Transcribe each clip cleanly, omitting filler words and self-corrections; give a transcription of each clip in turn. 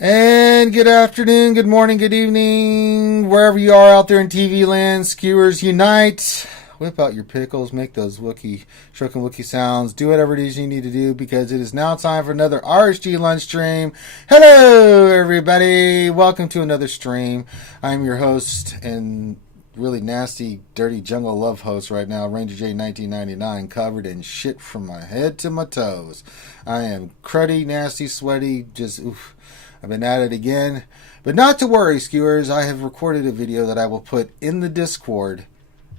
And good afternoon, good morning, good evening, wherever you are out there in TV land. Skewers unite. Whip out your pickles, make those Stroking Wookiee sounds. Do whatever it is you need to do because it is now time for another RSG lunch stream. Hello, everybody. Welcome to another stream. I'm your host and really nasty, dirty jungle love host right now, Ranger J 1999, covered in shit from my head to my toes. I am cruddy, nasty, sweaty, just oof. I've been at it again. But not to worry, skewers. I have recorded a video that I will put in the Discord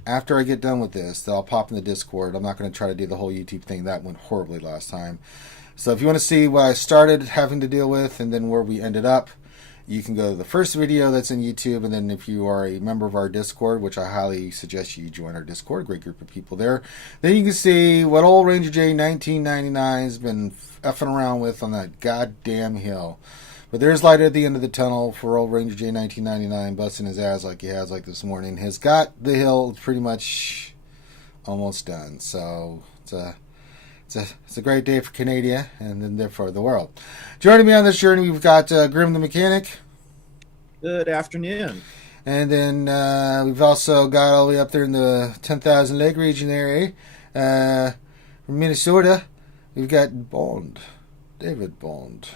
after I get done with this. That I'll pop in the Discord. I'm not going to try to do the whole YouTube thing. That went horribly last time. So if you want to see what I started having to deal with and then where we ended up, you can go to the first video that's in YouTube. And then if you are a member of our Discord, which I highly suggest you join our Discord, great group of people there, then you can see what old Ranger J 1999 has been effing around with on that goddamn hill. But there's light at the end of the tunnel for old Ranger J 1999 busting his ass like he has like this morning. Has got the hill pretty much almost done. So it's a great day for Canada and then therefore the world. Joining me on this journey, we've got Grim the Mechanic. Good afternoon. And then we've also got all the way up there in the 10,000 leg region there, from Minnesota. We've got Bond, David Bond.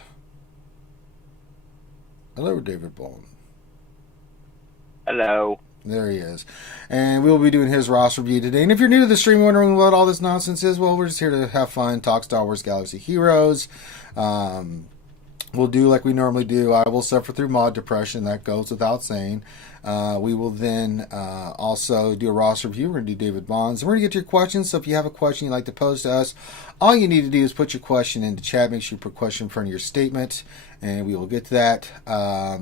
Hello, David Bond. Hello. There he is. And we'll be doing his roster review today. And if you're new to the stream wondering what all this nonsense is, well, we're just here to have fun, talk Star Wars Galaxy Heroes. We'll do like we normally do. I will suffer through mod depression. That goes without saying. We will then also do a roster review. We're going to do David Bonds. And we're going to get to your questions. So if you have a question you'd like to pose to us, all you need to do is put your question into chat. Make sure you put question in front of your statement. And we will get to that.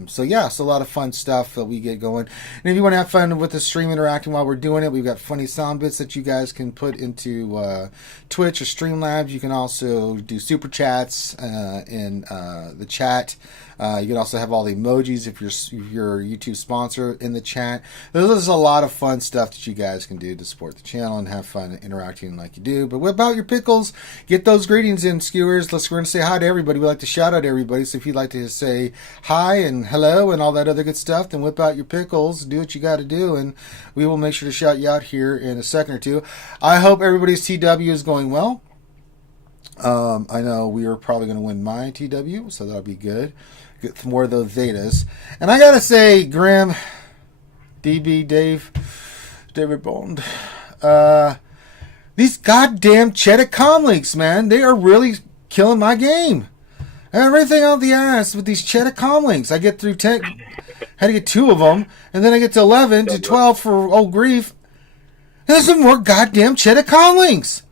So yeah, it's a lot of fun stuff that we get going. And if you want to have fun with the stream interacting while we're doing it, we've got funny sound bits that you guys can put into Twitch or Streamlabs. You can also do super chats in the chat. You can also have all the emojis if you're a YouTube sponsor in the chat. There's a lot of fun stuff that you guys can do to support the channel and have fun interacting like you do. But whip out your pickles. Get those greetings in, skewers. We're going to say hi to everybody. We like to shout out to everybody. So if you'd like to say hi and hello and all that other good stuff, then whip out your pickles. Do what you got to do. And we will make sure to shout you out here in a second or two. I hope everybody's TW is going well. I know we are probably going to win my TW, so that'll be good. Get more of those Zetas. And I gotta say, Grim, DB, David Bond, these goddamn Cheddar comlinks, man, they are really killing my game. Everything out the ass with these Cheddar comlinks. I get through 10, had to get 2 of them, and then I get to 11 to 12 for old grief. And there's some more goddamn Cheddar comlinks.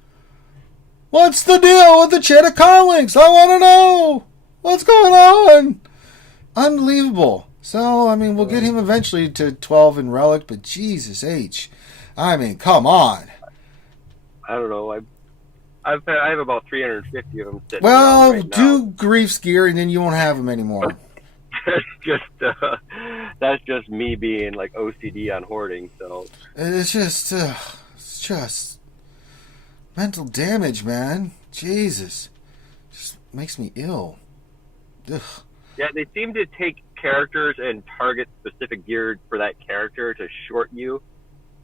What's the deal with the Cheddar comlinks? I want to know. What's going on? Unbelievable. So, I mean, we'll get him eventually to 12 in Relic, but Jesus H. I mean, come on. I don't know. I have about 350 of them sitting Well, right do Grief's gear and then you won't have them anymore. That's just me being like OCD on hoarding. So It's just mental damage, man. Jesus. Just makes me ill. Ugh. yeah, they seem to take characters and target specific gear for that character to short you,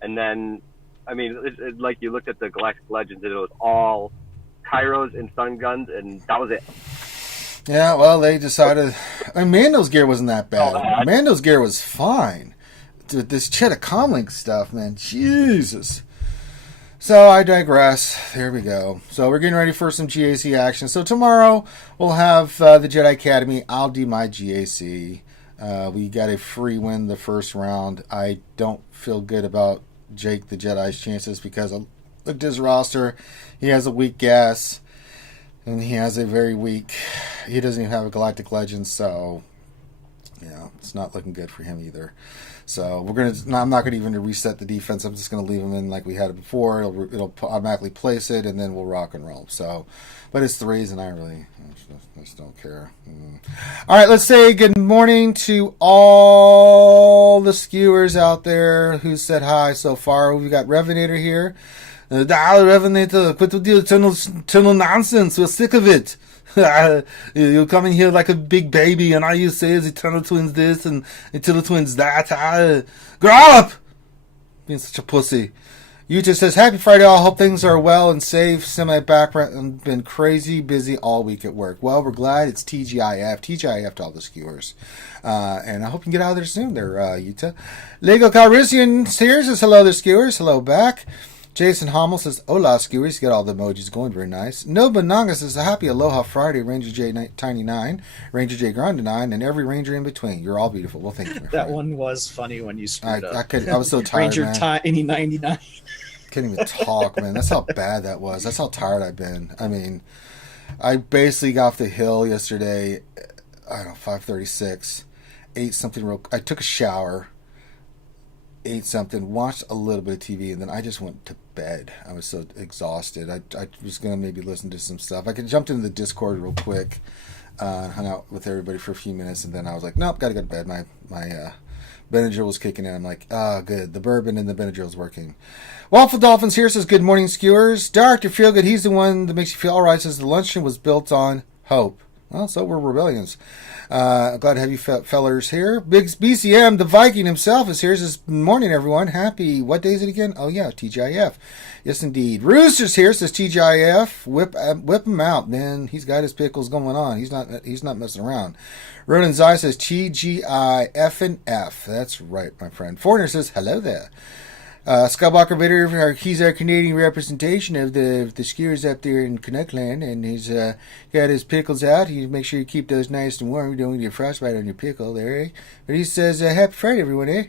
and then, I mean, like you looked at the Galactic Legends, and it was all Kairos and Sun Guns, and that was it. Yeah, well, they decided. I mean, Mando's gear wasn't that bad. Mando's gear was fine. This Cheddar comlink stuff, man, Jesus. So I digress. There we go. So we're getting ready for some GAC action. So tomorrow we'll have the Jedi Academy. I'll do my GAC. We got a free win the first round. I don't feel good about Jake the Jedi's chances because I looked at his roster. He has a weak gas, and he has a very weak. He doesn't even have a Galactic Legend, so yeah, it's not looking good for him either. So I'm not gonna even reset the defense. I'm just gonna leave him in like we had it before. It'll automatically place it, and then we'll rock and roll. So, but it's 3s, and I just don't care. All right, let's say good morning to all the skewers out there who said hi so far. We've got Revenator here. Revenator, quit with the eternal nonsense. We're sick of it. You come in here like a big baby, and all you say is Eternal Twins this and Eternal Twins that. Grow up! Being such a pussy. Utah says, Happy Friday all. Hope things are well and safe. Semi-background been crazy busy all week at work. Well, we're glad it's TGIF. TGIF to all the skewers. And I hope you can get out of there soon there, Utah. Lego Calrissian here says, hello there, skewers. Hello back. Jason Hommel says, hola, skewers. Got all the emojis going. Very nice. No Bananga says, a happy Aloha Friday, Ranger J Tiny 9, Ranger J Grande 9, and every Ranger in between. You're all beautiful. Well, thank you, my That friend. one was funny when you screwed up. I was so tired, Ranger man. Tiny 99. Can't even talk, man. That's how bad that was. That's how tired I've been. I mean, I basically got off the hill yesterday, I don't know, 5:36, ate something real... I took a shower, ate something, watched a little bit of TV, and then I just went to bed. I was so exhausted. I was going to maybe listen to some stuff. I could jump into the Discord real quick, hung out with everybody for a few minutes, and then I was like, nope, got to go to bed. My Benadryl was kicking in. I'm like, good. The bourbon and the Benadryl is working. Waffle Dolphins here says, good morning, skewers. Dr. Feelgood, he's the one that makes you feel all right, says the luncheon was built on hope. Well, so were rebellions. Glad to have you fellers here. Big BCM, the Viking himself, is here. Says, good morning, everyone. Happy, what day is it again? Oh, yeah, TGIF. Yes, indeed. Rooster's here, says TGIF. Whip him out, man. He's got his pickles going on. He's not messing around. Ronan Zai says TGIF and F. That's right, my friend. Foreigner says, hello there. Skywalker Vader, he's our Canadian representation of the skewers up there in Canuckland, and he's got his pickles out. He make sure you keep those nice and warm. You don't get frostbite on your pickle there, eh? But he says, happy Friday, everyone, eh?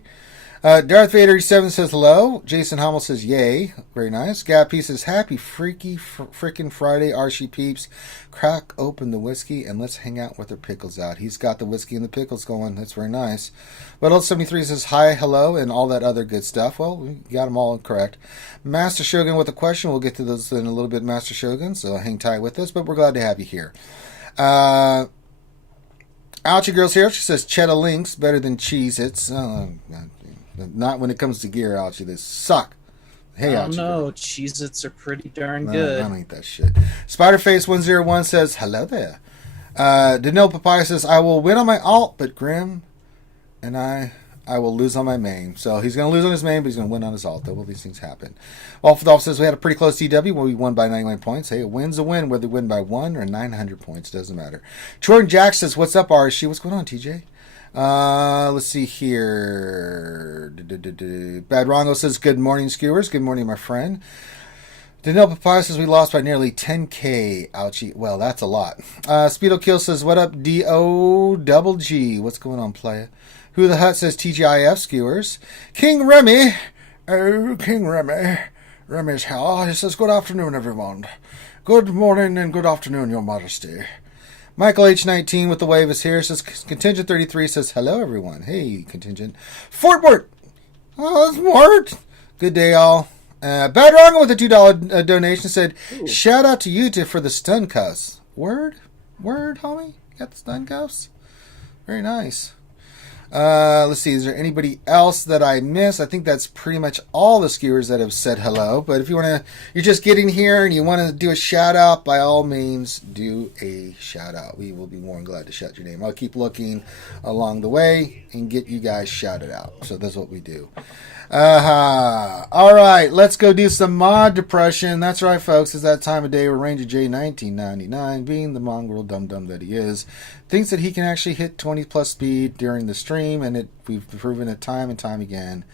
Darth Vader 7 says hello. Jason Hummel says yay. Very nice. Gappy says happy freaking Friday, RSG peeps. Crack open the whiskey and let's hang out with our pickles out. He's got the whiskey and the pickles going. That's very nice. But Old 73 says hi, hello, and all that other good stuff. Well, we got them all correct. Master Shogun with a question. We'll get to those in a little bit, Master Shogun, so hang tight with us. But we're glad to have you here. Ouchie Girl's here. She says Cheddar Links better than Cheez-Its. Not when it comes to gear, Ouchie. They suck. Hey, Oh Ouchie. no, Cheez-Its are pretty darn No, good. I don't eat that shit. Spiderface101 says, hello there. Danil Papaya says, I will win on my alt, but Grim and I will lose on my main. So he's going to lose on his main, but he's going to win on his alt. Though, well, these things happen. Wolfdolf says, we had a pretty close TW when we won by 99 points. Hey, a win's a win, whether we win by 1 or 900 points. Doesn't matter. Jordan Jack says, what's up, RSG? What's going on, TJ? Let's see here. Bad Rongo says, good morning, skewers. Good morning, my friend. Danil Papaya says, we lost by nearly 10K. Ouchie. Well, that's a lot. Speedo Kill says, what up, DOGG? What's going on, playa? Who the Hut says, TGIF, skewers. King Remy. Oh, King Remy. Remy's here. He says, good afternoon, everyone. Good morning and good afternoon, your majesty. Michael H19 with the wave is here. Says Contingent 33 says, hello, everyone. Hey, Contingent. Fort Worth. Oh, it's Mort. Good day, all. Bad Wrong with a $2 donation said, ooh, shout out to you two for the stun cuffs. Word, homie. You got the stun cuffs? Very nice. Let's see, is there anybody else that I missed? I think that's pretty much all the skewers that have said hello. But if you want to, you're just getting here and you want to do a shout out, by all means, do a shout out. We will be more than glad to shout your name. I'll keep looking along the way and get you guys shouted out. So that's what we do. All right, let's go do some mod depression. That's right, folks. It's that time of day where Ranger J 1999, being the mongrel dum-dum that he is, thinks that he can actually hit 20 plus speed during the stream, and we've proven it time and time again.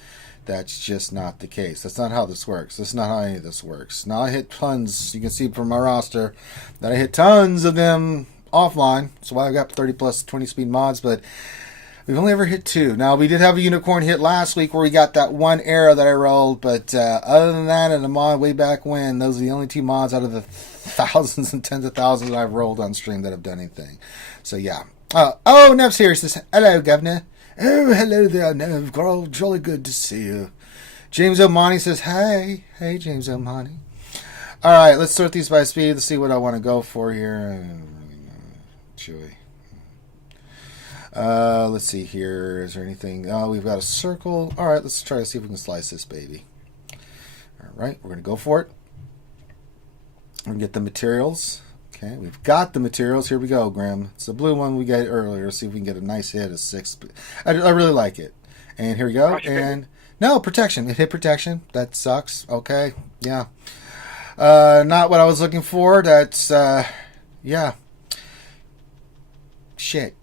That's just not the case. That's not how this works. That's not how any of this works. Now I hit tons. You can see from my roster that I hit tons of them offline. So I've got 30 plus 20 speed mods, but we've only ever hit 2. Now, we did have a unicorn hit last week where we got that one arrow that I rolled, but other than that, and a mod way back when, those are the only 2 mods out of the thousands and tens of thousands that I've rolled on stream that have done anything. So, yeah. Nev's here. He says, hello, Governor. Oh, hello there, Nev. Girl, jolly good to see you. James O'Mani says, hey. Hey, James O'Mani. All right, let's sort these by speed. Let's see what I want to go for here. Chewy. Let's see here. Is there anything? Oh, we've got a circle. All right, let's try to see if we can slice this baby. All right, we're going to go for it. We're going to get the materials. Okay, we've got the materials. Here we go, Grim. It's the blue one we got earlier. See if we can get a nice hit of 6. I really like it. And here we go. And no, protection. It hit protection. That sucks. Okay, yeah. Not what I was looking for. That's, yeah. Shit.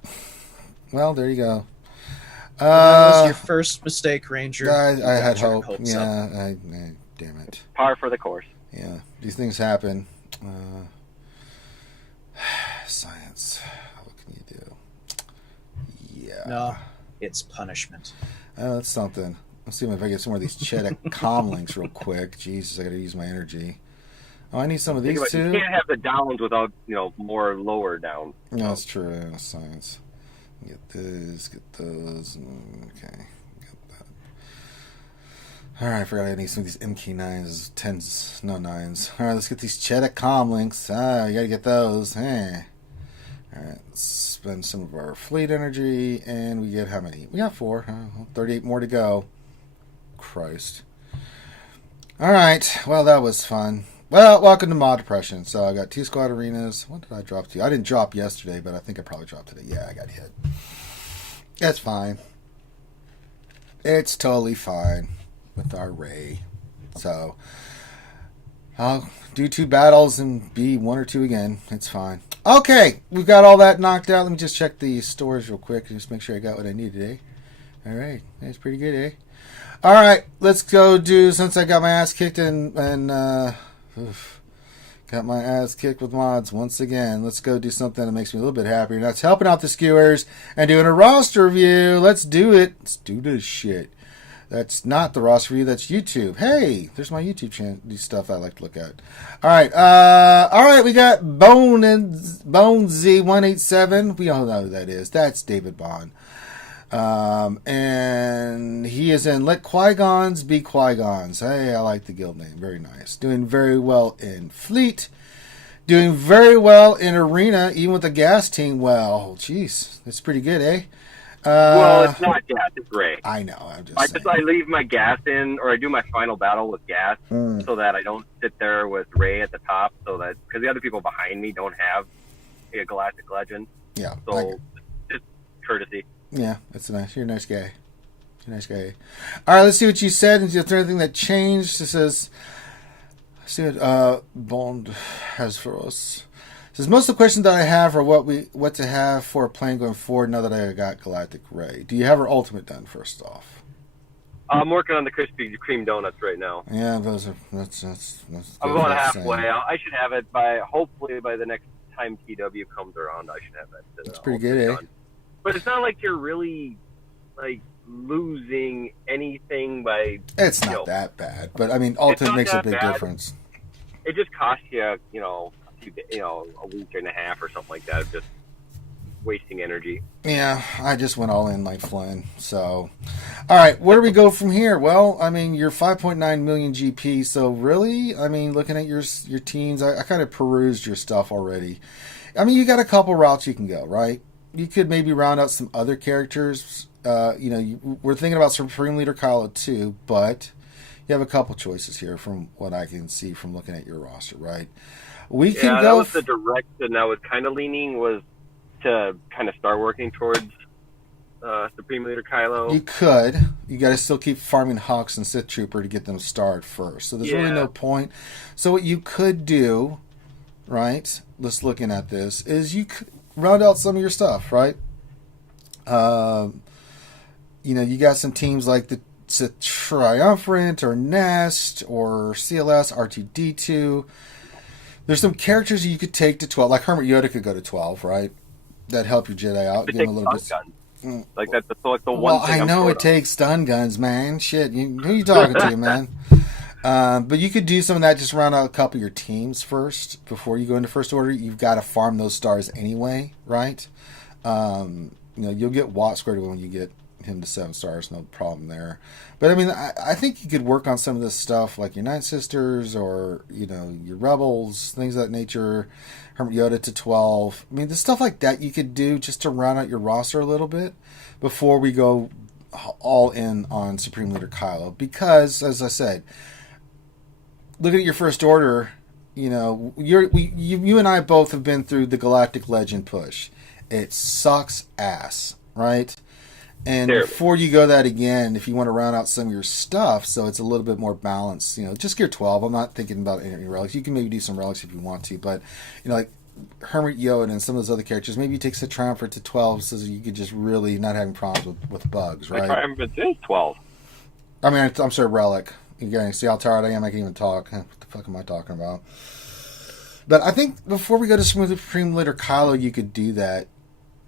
Well, there you go. That was your first mistake, Ranger. I had hope. Yeah, damn it. Par for the course. Yeah, these things happen. Science. What can you do? Yeah. No, it's punishment. That's something. Let's see if I get some more of these cheddar comlinks real quick. Jesus, I gotta use my energy. Oh, I need some of these too. You can't have the downs without, more lower down. No, that's true. Science. Get this, get those. Okay. Get that. Alright, I forgot I need some of these MK9s, 10s, no 9s. Alright, let's get these cheddar comlinks. You gotta get those. Hey. Alright, let's spend some of our fleet energy, and we get how many? We got 4. 38 more to go. Christ. Alright, well, that was fun. Well, welcome to Mod Depression. So I got 2 squad arenas. What did I drop to? I didn't drop yesterday, but I think I probably dropped today. Yeah, I got hit. That's fine. It's totally fine with our Ray. So I'll do 2 battles and be 1 or 2 again. It's fine. Okay, we've got all that knocked out. Let me just check the stores real quick and just make sure I got what I need today. All right, that's pretty good, eh? All right, let's go do, since I got my ass kicked and got my ass kicked with mods once again. Let's go do something that makes me a little bit happier. And that's helping out the skewers and doing a roster review. Let's do it. Let's do this shit. That's not the roster review. That's YouTube. Hey, there's my YouTube channel. These stuff I like to look at. All right. We got Bonesy187. We all know who that is. That's David Bond. And he is in Let Qui-Gons Be Qui-Gons. Hey, I like the guild name. Very nice. Doing very well in Fleet. Doing very well in Arena, even with the gas team. Well, jeez, that's pretty good, eh? Well, it's not gas, it's Ray. I know. I leave my gas in, or I do my final battle with gas, so that I don't sit there with Ray at the top, so that, because the other people behind me don't have a Galactic Legend. Yeah. So, just courtesy. Yeah, that's nice. You're a nice guy. You're a nice guy. All right, let's see what you said. Is there anything that changed? It says, let's see what Bond has for us. It says, most of the questions that I have are what to have for a plane going forward now that I got Galactic Ray. Do you have her ultimate done, first off? I'm working on the Krispy Kreme donuts right now. Yeah, that's I'm about halfway. I should have it hopefully by the next time TW comes around. I should have that. That's pretty good, eh? Done. But it's not like you're really, losing anything by... It's not that bad. But, I mean, Ultimate makes a big difference. It just costs you, a week and a half or something like that of just wasting energy. Yeah, I just went all in like Flynn. So, all right, where do we go from here? Well, I mean, you're 5.9 million GP. So, really, I mean, looking at your teams, I kind of perused your stuff already. I mean, you got a couple routes you can go, right? You could maybe round out some other characters. We're thinking about Supreme Leader Kylo too, but you have a couple choices here from what I can see from looking at your roster, right? We can go. That was the direction I was kind of leaning, was to kind of start working towards Supreme Leader Kylo. You could. You got to still keep farming Hawks and Sith Trooper to get them starred first. So there's really no point. So what you could do, right? Just looking at this, is you could round out some of your stuff, right? You got some teams like the Triumphant or Nest or CLS, R2D2. There's some characters you could take to 12, like Hermit Yoda could go to 12, right? That help your Jedi out, give them a little bit. Like that's the one well, thing I know it takes stun guns, man. Shit, who you talking to, man? But you could do some of that. Just round out a couple of your teams first before you go into First Order. You've got to farm those stars anyway, right? You'll get Watt squared when you get him to 7 stars, no problem there. But I mean, I think you could work on some of this stuff, like your Night Sisters or your Rebels, things of that nature. Hermit Yoda to 12. I mean, the stuff like that you could do just to round out your roster a little bit before we go all in on Supreme Leader Kylo. Because, as I said, looking at your First Order, You know, you and I both have been through the Galactic Legend push. It sucks ass, right? And Terrible. before you go that again, if you want to round out some of your stuff so it's a little bit more balanced, you know, just gear 12. I'm not thinking about any relics. You can maybe do some relics if you want to, but, you know, like Kermit Yoda and some of those other characters, maybe you take the Triumphant to 12 so that you could just really not having problems with bugs, right? Triumphant is 12. I mean, I'm sorry, Relic. You see how tired I am? I can't even talk. What the fuck am I talking about? But I think before we go to Supreme Leader Kylo, you could do that.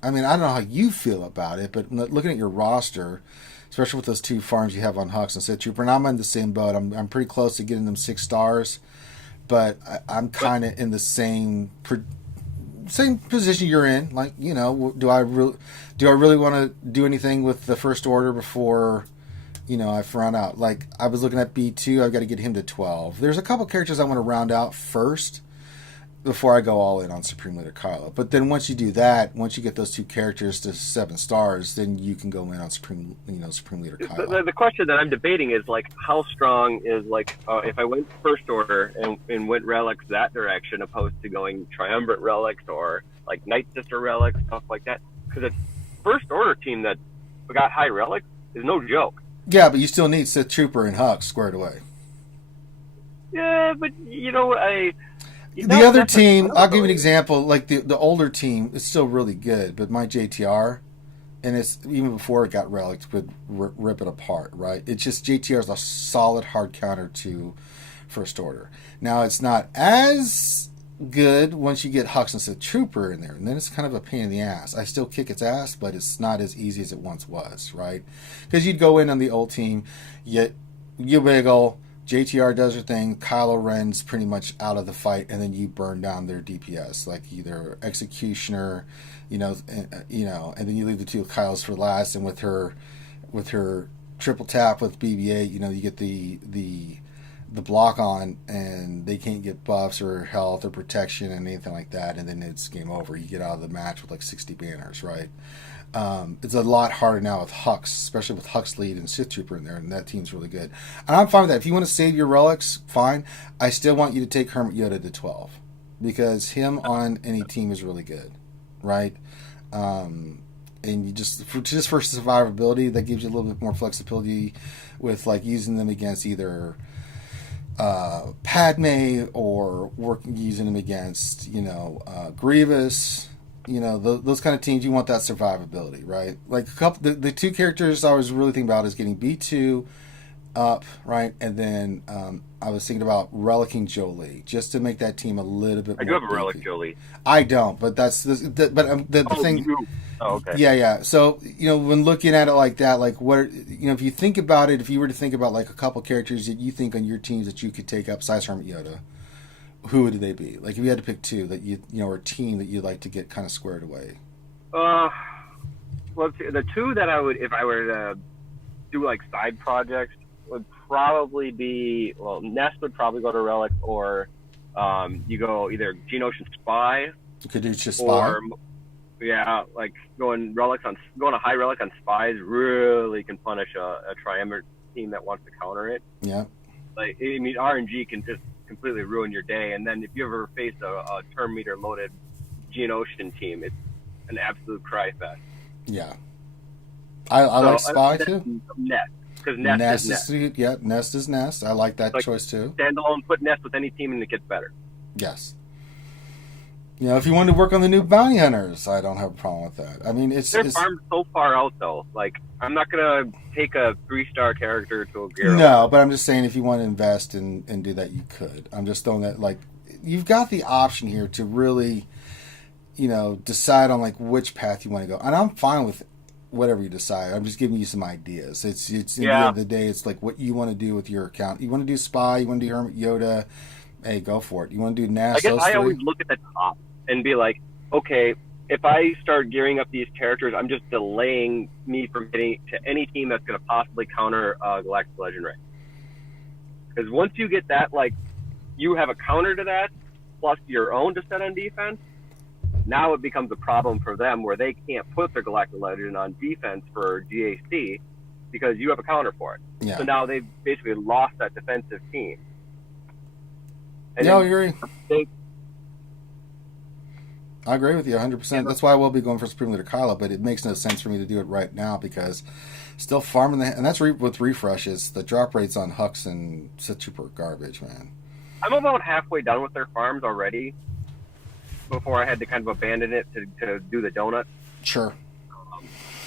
I mean, I don't know how you feel about it, but looking at your roster, especially with those 2 farms you have on Hux and Sith Trooper, and I'm in the same boat. I'm pretty close to getting them 6 stars, but I'm kind of in the same position you're in. Like, you know, do I really want to do anything with the First Order before, you know, I've run out? Like, I was looking at B2. I've got to get him to 12. There's a couple characters I want to round out first before I go all in on Supreme Leader Kylo. But then once you do that, once you get those 2 characters to 7 stars, then you can go in on Supreme Leader Kylo. The question that I'm debating is, like, how strong is, like, if I went First Order and went relics that direction opposed to going Triumvirate relics or, like, Night Sister relics, stuff like that. Because a First Order team that got high relics is no joke. Yeah, but you still need Sith Trooper and Hux squared away. Yeah, but, you know, the other team, I'll give you an example. Like the older team is still really good, but my JTR, and it's even before it got relics, would rip it apart. Right? It's just JTR is a solid hard counter to First Order. Now it's not as good once you get Hux and Sith Trooper in there, and then it's kind of a pain in the ass. I still kick its ass, but it's not as easy as it once was. Right? Because you'd go in on the old team, you wiggle. JTR does her thing, Kylo Ren's pretty much out of the fight, and then you burn down their DPS, like either Executioner, and then you leave the 2 Kylos for last, and with her triple tap with BB-8, you get the block on, and they can't get buffs or health or protection and anything like that, and then it's game over. You get out of the match with like 60 banners, right? It's a lot harder now with Hux, especially with Hux lead and Sith Trooper in there, and that team's really good. And I'm fine with that. If you want to save your relics, fine. I still want you to take Kermit Yoda to 12 because him on any team is really good, right? And you just for survivability, that gives you a little bit more flexibility with like using them against either Padme or using them against Grievous. Those kind of teams, you want that survivability, right? Like the 2 characters I was really thinking about is getting B2 up, right? And then I was thinking about relicking Jolie just to make that team a little bit more. I do have a relic Jolie. I don't, but that's the thing. You. Oh, okay. Yeah. So, when looking at it like that, like what, if you think about it, if you were to think about like a couple characters that you think on your teams that you could take up, besides Kermit Yoda, who would they be? Like if you had to pick 2 that or a team that you'd like to get kind of squared away. Well, the 2 that I would, if I were to do like side projects, would probably be, Nest would probably go to Relic, or you go either Geonosian Spy. You could do just Spy. Yeah, like going a high relic on Spies really can punish a Triumvirate team that wants to counter it. Yeah. Like, I mean, RNG can just completely ruin your day, and then if you ever face a term meter loaded Geonosian team, it's an absolute cry fest. Yeah, I like Spy too. Nest, because Nest is Nest. Yeah, Nest is Nest. I like that choice too. Standalone, put Nest with any team, and it gets better. Yes. If you want to work on the new bounty hunters, I don't have a problem with that. I mean, they're farmed so far out though. Like, I'm not gonna take a 3-star character to a Gero. No, but I'm just saying if you want to invest and do that, you could. I'm just throwing that, like, you've got the option here to really, decide on like which path you want to go, and I'm fine with whatever you decide. I'm just giving you some ideas. It's at the end of the day, it's like what you want to do with your account. You want to do Spy, you want to do Kermit Yoda. Hey, go for it. You want to do NAS? I guess I always look at the top and be like, okay, if I start gearing up these characters, I'm just delaying me from getting to any team that's going to possibly counter Galactic Legend Ray. Because once you get that, like, you have a counter to that, plus your own to set on defense, now it becomes a problem for them where they can't put their Galactic Legend on defense for GAC because you have a counter for it. Yeah. So now they've basically lost that defensive team. And No, then you agree. think, I agree with you 100%. That's why I will be going for Supreme Leader Kylo, but it makes no sense for me to do it right now because still farming the... And that's with refreshes. The drop rates on Hux and Sith Trooper are garbage, man. I'm about halfway done with their farms already before I had to kind of abandon it to do the donut. Sure.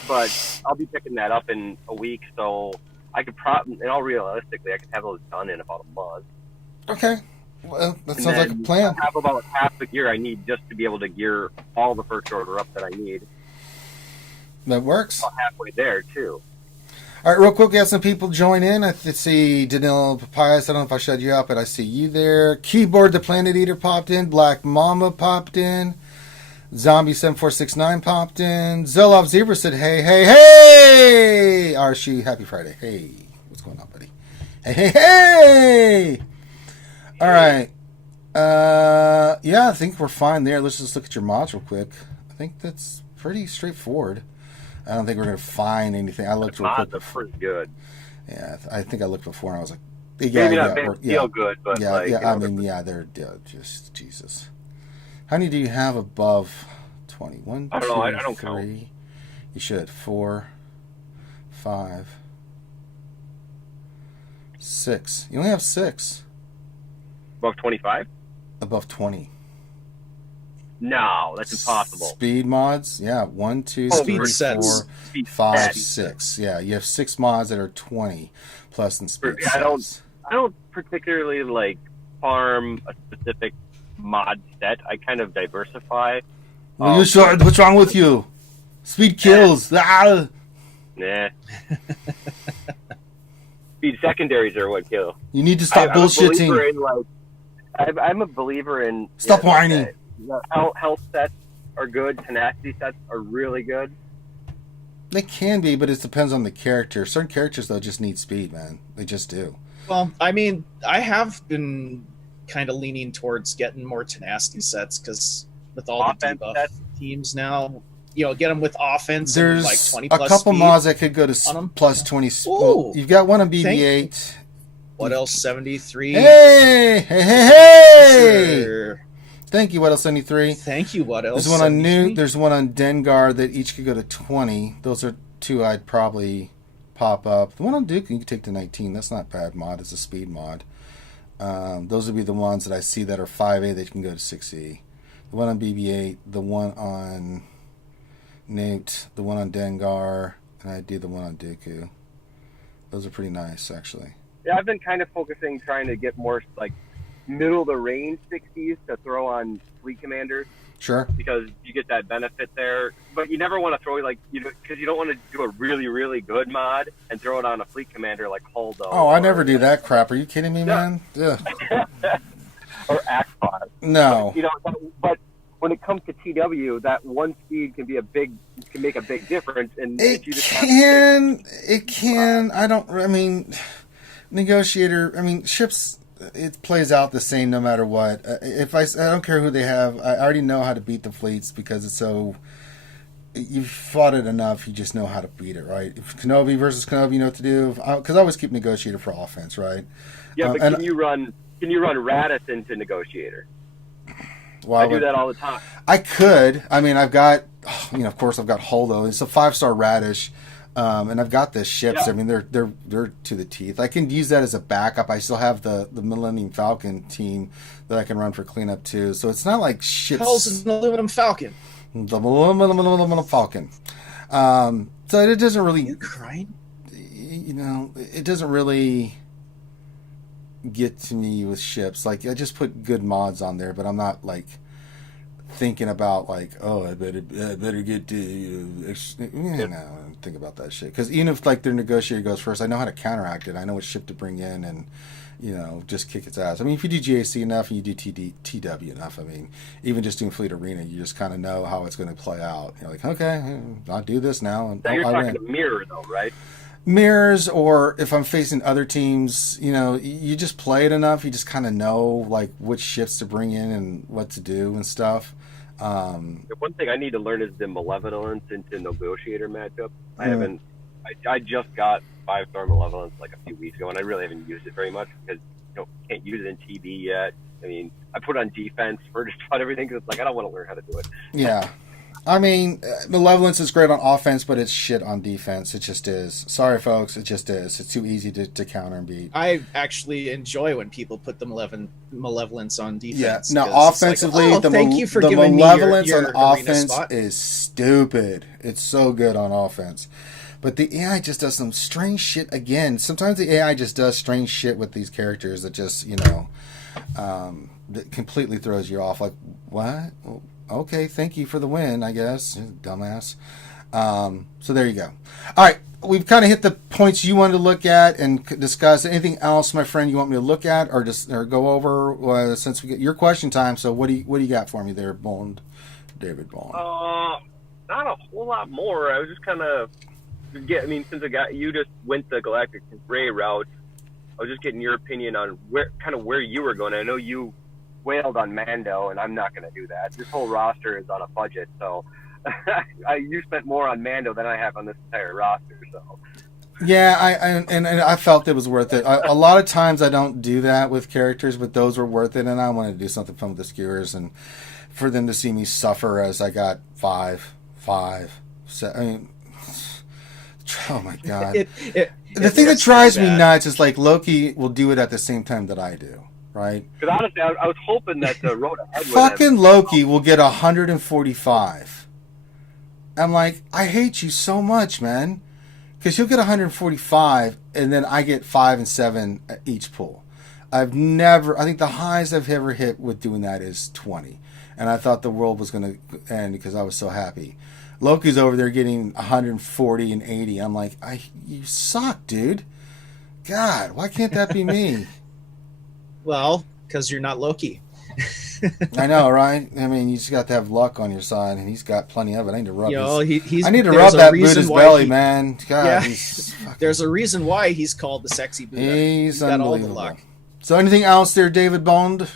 But I'll be picking that up in a week, so I could in all realistically, I could have those done in about a month. Okay. Well, that And sounds like a plan. I have about half the gear I need just to be able to gear all the first order up that I need. That works. About halfway there, too. All right, real quick, we have some people join in. I see Danilo Papayas. I don't know if I shut you up, but I see you there. Keyboard the Planet Eater popped in. Black Mama popped in. Zombie7469 popped in. Zelov Zebra said, hey, hey, hey! RSG, happy Friday. Hey, what's going on, buddy? Hey, hey, hey! All right. Yeah, I think we're fine there. Let's just look at your mods real quick. I think that's pretty straightforward. I don't think we're going to find anything. I looked real quick. Mods are pretty good. Yeah, I think I looked before and I was like, Maybe not feel good, but yeah, like... yeah, I mean, yeah, they're just, Jesus. How many do you have above 20? 1, I don't 2, know, I don't 3. count. You should. 4, 5, 6. You only have 6. Above 25? Above 20. No, that's impossible. Speed mods? Yeah. 1, 2, Speed 3, sets. 4, Speed 5, sets. 6. Yeah, you have 6 mods that are 20 plus in speed I don't- sets. I don't particularly like farm a specific mod set. I kind of diversify. Well, you sure? What's wrong with you? Speed kills. Ah! Nah. Speed secondaries are what kill. You need to stop I'm a believer bullshitting. in, like, I'm a believer in... Stop whining. Health sets are good. Tenacity sets are really good. They can be, but it depends on the character. Certain characters, though, just need speed, man. They just do. Well, I mean, I have been kind of leaning towards getting more tenacity sets because with all Offense the debuff sets. teams now, get them with offense There's and like 20 a plus couple speed. mods that could go to on 'em. plus 20 speed. Ooh. You've got one on BB-8. What else? 73. Hey! Hey, hey, hey! Sure. Thank you, What Else 73. Thank you. What else? There's one on 73? Nuke. There's one on Dengar that each could go to 20. Those are 2 I'd probably pop up. The one on Duke you can take to 19. That's not bad mod. It's a speed mod. Those would be the ones that I see that are 5A that can go to 6E. The one on BB-8, the one on Nuked, the one on Dengar, and I do the one on Dooku. Those are pretty nice, actually. Yeah, I've been kind of focusing, trying to get more, like, middle of the range 60s to throw on fleet commanders. Sure. Because you get that benefit there, but you never want to throw because you don't want to do a really, really good mod and throw it on a fleet commander like Holdo. Oh, I never do that crap. Are you kidding me, man? Ugh. Or Axpod. No. But when it comes to TW, that one speed can make a big difference. And It if you just can. I mean, ships. It plays out the same no matter what. I don't care who they have. I already know how to beat the fleets because it's so. You've fought it enough. You just know how to beat it, right? If Kenobi versus Kenobi, you know what to do. Because I always keep Negotiator for offense, right? Yeah, but can you run Radis into Negotiator? Well, I do that all the time. I could. I mean, I've got. Of course, I've got Holdo. It's a 5-star Radish. And I've got the ships. Yeah. I mean, they're to the teeth. I can use that as a backup. I still have the Millennium Falcon team that I can run for cleanup too. So it's not like ships. Hell's an aluminum falcon. The Millennium Falcon. So it doesn't really. You crying? It doesn't really get to me with ships. Like I just put good mods on there, but I'm not like thinking about like, oh, I better get to I don't think about that shit. Because even if like their negotiator goes first, I know how to counteract it. I know what ship to bring in and just kick its ass. I mean, if you do GAC enough and you do TW enough, I mean, even just doing Fleet Arena, you just kind of know how it's going to play out. You're like, okay, I'll do this now. And You're I talking win. to mirror though, right? Mirrors, or if I'm facing other teams, you just play it enough. You just kind of know like which ships to bring in and what to do and stuff. The one thing I need to learn is the Malevolence into Negotiator matchup. I just got 5-star Malevolence like a few weeks ago, and I really haven't used it very much because can't use it in TB yet. I mean, I put on defense for just about everything because it's like I don't want to learn how to do it. Yeah. I mean, Malevolence is great on offense, but it's shit on defense. It just is. Sorry, folks. It just is. It's too easy to counter and beat. I actually enjoy when people put the Malevolence on defense. Yeah. Now, offensively, like, thank you for the giving Malevolence me on your offense spot. is stupid. It's so good on offense. But the AI just does some strange shit again. Sometimes the AI just does strange shit with these characters that just, that completely throws you off. Like, what? Okay, thank you for the win, I guess. Dumbass. So there you go. All right, we've kind of hit the points you wanted to look at and discuss. Anything else, my friend, you want me to look at or go over since we get your question time? So what do you got for me there, David Bond? Not a whole lot more. I was just kind of since you just went the Galactic Ray route, I was just getting your opinion on where you were going. I know you wailed on Mando, and I'm not going to do that. This whole roster is on a budget, so you spent more on Mando than I have on this entire roster. So yeah, I felt it was worth it. A lot of times I don't do that with characters, but those were worth it, and I wanted to do something fun with the Skewers and for them to see me suffer as I got 5, 7. I mean, oh my god! The thing that drives me nuts is like Loki will do it at the same time that I do. Right? Because honestly, I was hoping that the road ahead fucking Loki will get 145. I'm like, I hate you so much, man. Because he'll get 145, and then I get 5 and 7 at each pull. I think the highest I've ever hit with doing that is 20. And I thought the world was going to end because I was so happy. Loki's over there getting 140 and 80. I'm like, you suck, dude. God, why can't that be me? Well, because you're not Loki. I know, right? I mean, you just got to have luck on your side, and he's got plenty of it. I need to rub I need to rub that Buddha's belly, man. God, yeah. There's a reason why he's called the sexy Buddha. He's unbelievable. So anything else there, David Bond?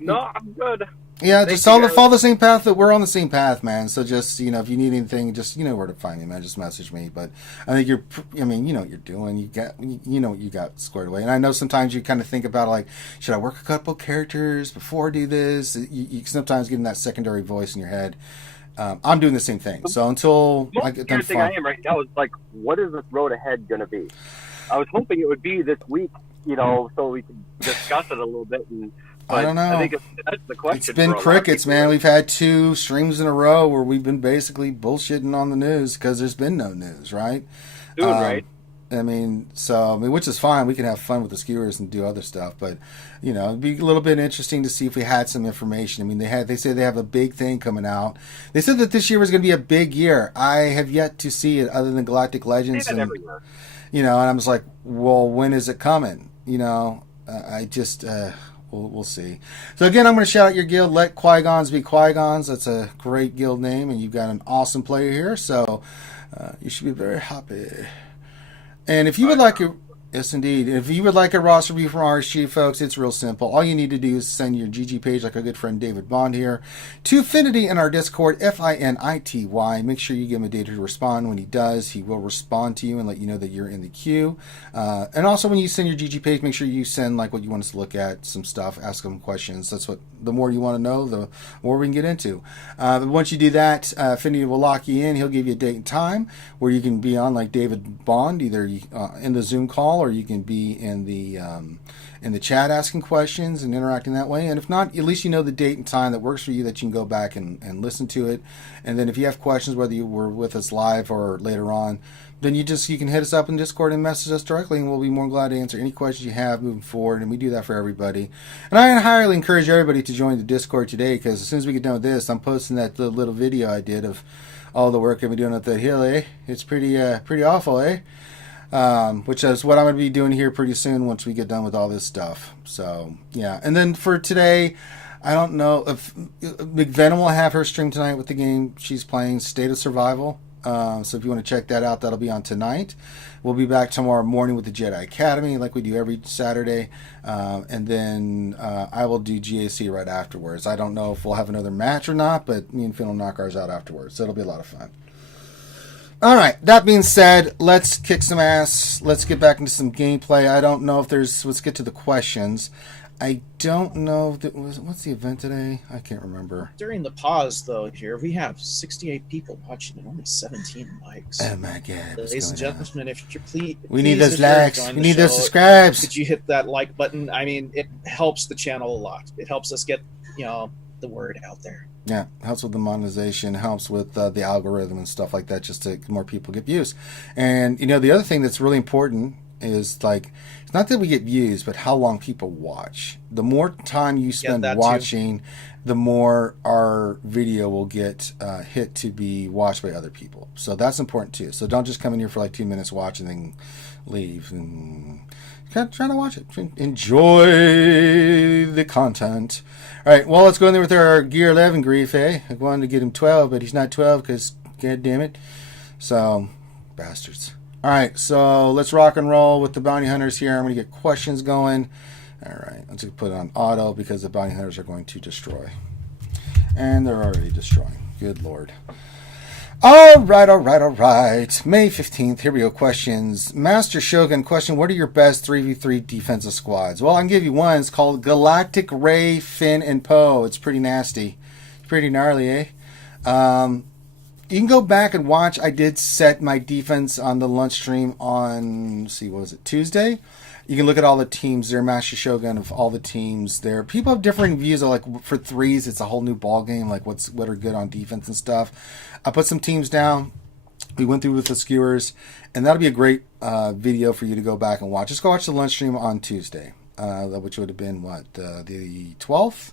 No, I'm good. Yeah, just follow the same path that we're on the same path, man. So just, if you need anything, just, where to find me, man. Just message me. But I think you know what you're doing. You know what you got squared away. And I know sometimes you kind of think about, like, should I work a couple characters before I do this? You sometimes get in that secondary voice in your head. I'm doing the same thing. So until I get done I am right now is, like, what is this road ahead going to be? I was hoping it would be this week, so we could discuss it a little bit and... I don't know. I think that's the question. It's been crickets, man. We've had 2 streams in a row where we've been basically bullshitting on the news because there's been no news, right? Right. I mean, which is fine. We can have fun with the Skewers and do other stuff, but it'd be a little bit interesting to see if we had some information. I mean, they say they have a big thing coming out. They said that this year was going to be a big year. I have yet to see it other than Galactic Legends, and I'm just like, well, when is it coming? I just. We'll see. So again, I'm going to shout out your guild. Let Qui-Gons be Qui-Gons. That's a great guild name, and you've got an awesome player here. So you should be very happy. And if you would like yes, indeed. If you would like a roster review from RSG, folks, it's real simple. All you need to do is send your GG page, like our good friend David Bond here, to Finity in our Discord, FINITY. Make sure you give him a date to respond. When he does, he will respond to you and let you know that you're in the queue. And also, when you send your GG page, make sure you send like what you want us to look at, some stuff, ask them questions. That's what the more you want to know, the more we can get into. But once you do that, Finity will lock you in. He'll give you a date and time where you can be on like David Bond, either in the Zoom call, or you can be in the chat asking questions and interacting that way. And if not, at least you know the date and time that works for you, that you can go back and listen to it. And then if you have questions, whether you were with us live or later on, then you can hit us up in Discord and message us directly, and we'll be more than glad to answer any questions you have moving forward. And we do that for everybody. And I highly encourage everybody to join the Discord today, because as soon as we get done with this, I'm posting that little video I did of all the work I've been doing at the hill, eh? It's pretty awful, eh? Which is what I'm going to be doing here pretty soon once we get done with all this stuff. So, yeah. And then for today, I don't know if McVenom will have her stream tonight with the game she's playing, State of Survival. So if you want to check that out, that'll be on tonight. We'll be back tomorrow morning with the Jedi Academy, like we do every Saturday. And then I will do GAC right afterwards. I don't know if we'll have another match or not, but me and Finn will knock ours out afterwards. So it'll be a lot of fun. All right. That being said, let's kick some ass. Let's get back into some gameplay. I don't know if there's. Let's get to the questions. I don't know if what's the event today? I can't remember. During the pause, though, here we have 68 people watching and only 17 likes. Oh my god! Ladies and gentlemen, if you're we need those likes. We need those subscribes. Could you hit that like button? I mean, it helps the channel a lot. It helps us get the word out there. Yeah, helps with the monetization, helps with the algorithm and stuff like that, just to more people get views. And the other thing that's really important is like, it's not that we get views, but how long people watch. The more time you spend watching, the more our video will get hit to be watched by other people. So that's important too. So don't just come in here for like 2 minutes, watch, and then leave. And try to watch it. Enjoy the content. All right, well, let's go in there with our Gear 11 grief, eh? I wanted to get him 12, but he's not 12 because, god damn it. So, bastards. All right, so let's rock and roll with the bounty hunters here. I'm going to get questions going. All right, let's just put it on auto because the bounty hunters are going to destroy. And they're already destroying. Good lord. All right. May 15th, here we go. Questions. Master Shogun question, what are your best 3v3 defensive squads? Well, I can give you one. It's called Galactic Ray, Finn, and Poe. It's pretty nasty. Pretty gnarly, eh? You can go back and watch. I did set my defense on the lunch stream on, let's see, what was it, Tuesday? You can look at all the teams there, Master Shogun, of all the teams there. People have differing views. Like for threes, it's a whole new ball game. Like what are good on defense and stuff. I put some teams down. We went through with the skewers, and that'll be a great video for you to go back and watch. Just go watch the lunch stream on Tuesday, which would have been what, the 12th.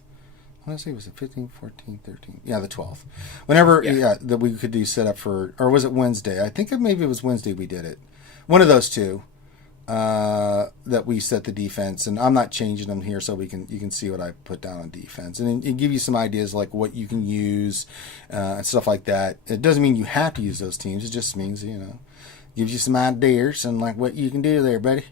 I want to say it was the 15th, 14th, 13th. Yeah, the 12th. Whenever, that we could do set up for, or was it Wednesday? I think maybe it was Wednesday we did it. One of those two that we set the defense, and I'm not changing them here so you can see what I put down on defense, and it give you some ideas like what you can use and stuff like that. It doesn't mean you have to use those teams. It just means gives you some ideas and like what you can do there, buddy.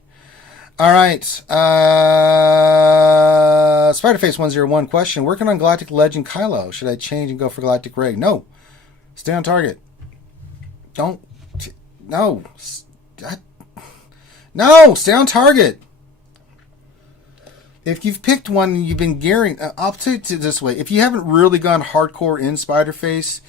All right. Spiderface101 question. Working on Galactic Legend Kylo. Should I change and go for Galactic Ray? No. Stay on target. No. No. Stay on target. If you've picked one and you've been gearing, I'll say it this way. If you haven't really gone hardcore in Spiderface,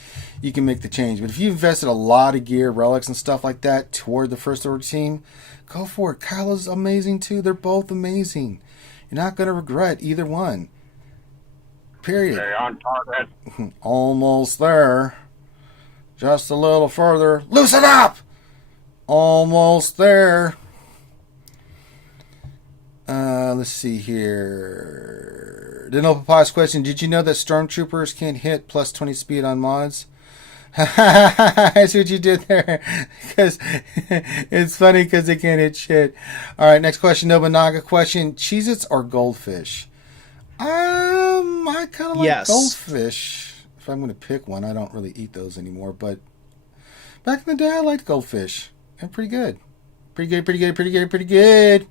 you can make the change. But if you invested a lot of gear, relics, and stuff like that toward the First Order team, go for it. Kylo's amazing too. They're both amazing. You're not going to regret either one. Period. Stay on target. Almost there. Just a little further. Loosen up! Almost there. Let's see here. Dino Papa's question. Did you know that Stormtroopers can't hit plus 20 speed on mods? I see what you did there. Because it's funny because they can't hit shit. All right, next question. Nobunaga question. Cheez-Its or Goldfish? I kind of like Goldfish. If I'm going to pick one, I don't really eat those anymore. But back in the day, I liked Goldfish. They're pretty good. Pretty good.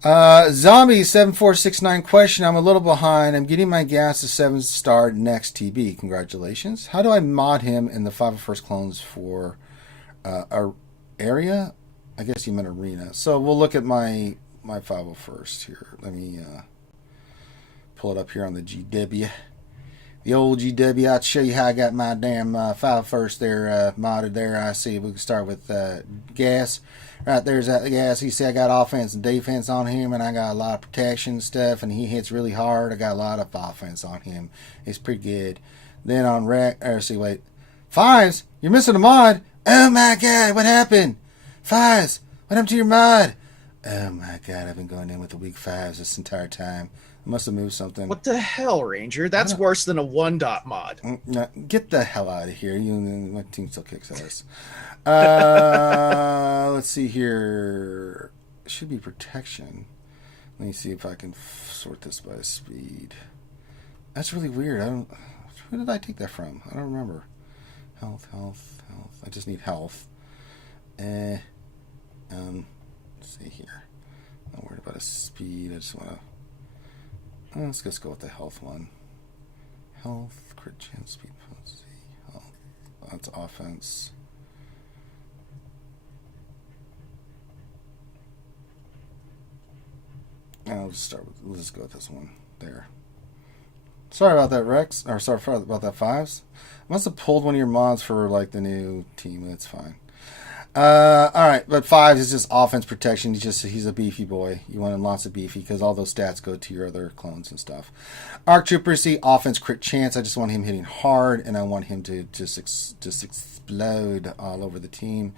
Zombie7469 question. I'm a little behind. I'm getting my gas to 7-star next TB. Congratulations. How do I mod him in the 501st clones for our area? I guess you meant arena. So we'll look at my 501st here. Let me pull it up here on the GW. The old GW. I'll show you how I got my damn 501st there modded there. I see. We can start with gas. Right there's that gas. You see I got offense and defense on him, and I got a lot of protection and stuff, and he hits really hard. I got a lot of offense on him. It's pretty good. Then on fives, you're missing a mod. Oh my god, what happened? Fives, what happened to your mod? Oh my god, I've been going in with the weak fives this entire time. I must have moved something. What the hell, Ranger? That's worse than a 1-dot mod. No, get the hell out of here. My team still kicks ass. Let's see here. It should be protection. Let me see if I can sort this by speed. That's really weird. Who did I take that from? I don't remember. Health. I just need health. Let's see here. I'm not worried about a speed. I just want to. Let's just go with the health one. Health, crit chance, speed, potency, health. That's offense. I'll just let's just go with this one there. Sorry about that, Rex. Or sorry about that, Fives. I must have pulled one of your mods for like the new team. That's fine. All right, but Fives is just offense protection. He's a beefy boy. You want him lots of beefy because all those stats go to your other clones and stuff. Arc Trooper, see offense crit chance. I just want him hitting hard, and I want him to just explode all over the team.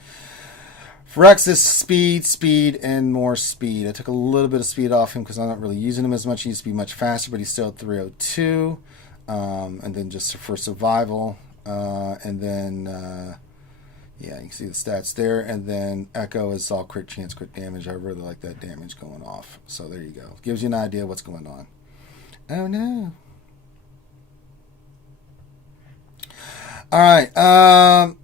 For Rex is speed, and more speed. I took a little bit of speed off him because I'm not really using him as much. He used to be much faster, but he's still at 302. And then just for survival, and then. Yeah, you can see the stats there, and then Echo is all crit chance, crit damage. I really like that damage going off. So there you go. Gives you an idea what's going on. Oh, no. All right.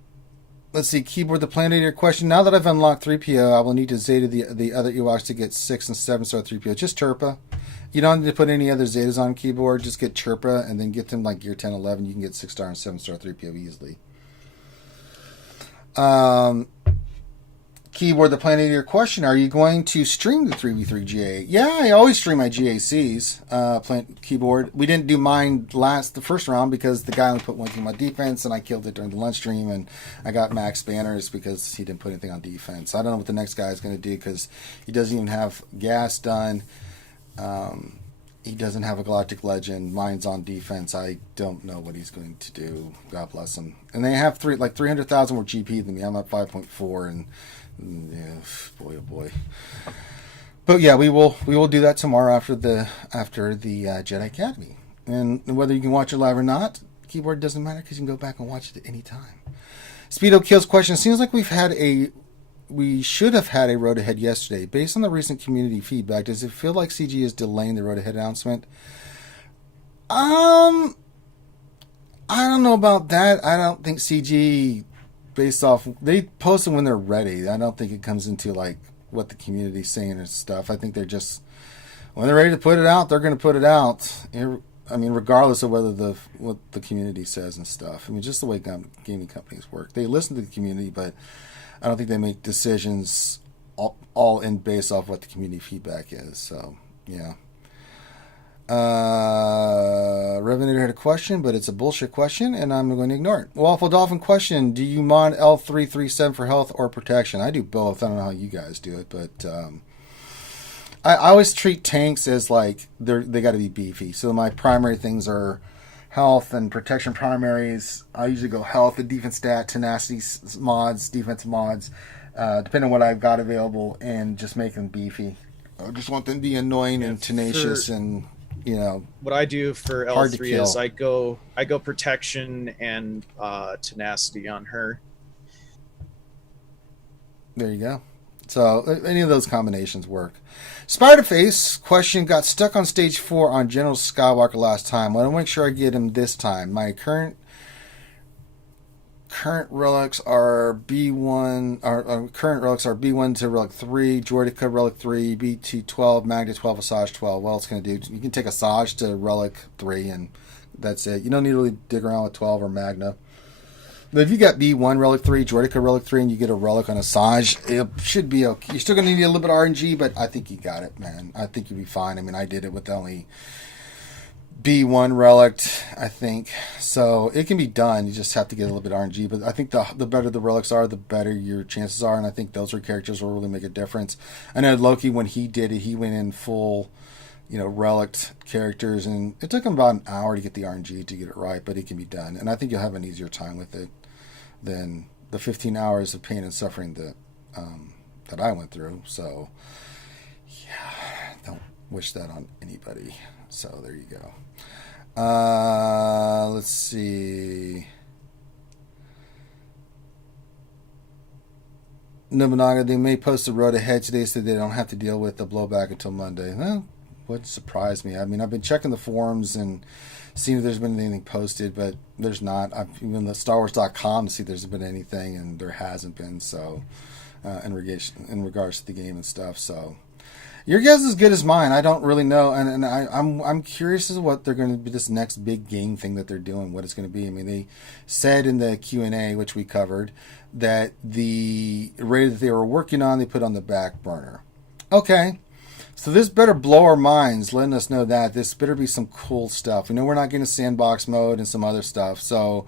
Let's see. Keyboard the Planet Eater question. Now that I've unlocked 3PO, I will need to Zeta the other Ewoks to get 6 and 7-star 3PO. Just Chirpa. You don't need to put any other Zetas on keyboard. Just get Chirpa, and then get them like gear 10, 11. You can get 6-star and 7-star 3PO easily. Keyboard the Planet Eater question. Are you going to stream the 3v3 GA? Yeah, I always stream my GACs. Keyboard. We didn't do mine the first round because the guy only put one thing on defense, and I killed it during the lunch stream, and I got max banners because he didn't put anything on defense. I don't know what the next guy is going to do because he doesn't even have gas done. He doesn't have a Galactic Legend. Mine's on defense. I don't know what he's going to do. God bless him. And they have 300,000 more GP than me. I'm at 5.4, and yeah, boy oh boy. But yeah, we will do that tomorrow after the Jedi Academy. And whether you can watch it live or not, keyboard doesn't matter because you can go back and watch it at any time. Speedo Kills question. Seems like we should have had a Road Ahead yesterday. Based on the recent community feedback, does it feel like CG is delaying the Road Ahead announcement? I don't know about that. I don't think CG, based off, they post it when they're ready. I don't think it comes into like what the community's saying and stuff. I think they're just, when they're ready to put it out, they're going to put it out. I mean, regardless of what the community says and stuff. I mean, just the way gaming companies work. They listen to the community, but I don't think they make decisions all in based off what the community feedback is. So, yeah. Revenator had a question, but it's a bullshit question, and I'm going to ignore it. Waffle Dolphin question. Do you mod L337 for health or protection? I do both. I don't know how you guys do it, but I always treat tanks as like they got to be beefy. So my primary things are health and protection primaries. I usually go health and defense stat, tenacity mods, defense mods, depending on what I've got available, and just make them beefy. I just want them to be annoying and tenacious and, you know, what I do for L3 is I go protection and tenacity on her. There you go. So any of those combinations work. Spiderface question. Got stuck on stage 4 on General Skywalker last time. I want to make sure I get him this time. My current relics are B1. Our current relics are B1 to relic 3, Jordica relic 3, B2 12, Magda 12, Asajj 12. Well, it's going to do. You can take Asajj to relic 3, and that's it. You don't need to really dig around with 12 or Magna. But if you got B1 relic 3, Jordica relic 3, and you get a relic on Asajj, it should be okay. You're still going to need a little bit of RNG, but I think you got it, man. I think you'll be fine. I mean, I did it with only B1 relic, I think. So it can be done. You just have to get a little bit of RNG. But I think the better the relics are, the better your chances are. And I think those are characters will really make a difference. I know Loki, when he did it, he went in full, relic characters. And it took him about an hour to get the RNG to get it right. But it can be done. And I think you'll have an easier time with it than the 15 hours of pain and suffering that I went through. So, yeah, don't wish that on anybody. So there you go. Let's see. Nobunaga, they may post the road ahead today so they don't have to deal with the blowback until Monday. Well, wouldn't surprise me. I mean, I've been checking the forums and seeing if there's been anything posted, but there's not. I've even the StarWars.com to see if there's been anything, and there hasn't been. So, in regards to the game and stuff. So, your guess is as good as mine. I don't really know, and I'm curious as to what they're going to be this next big game thing that they're doing. What it's going to be. I mean, they said in the Q&A, which we covered, that the raid that they were working on, they put on the back burner. Okay. So this better blow our minds, letting us know that this better be some cool stuff. We know we're not getting a sandbox mode and some other stuff. So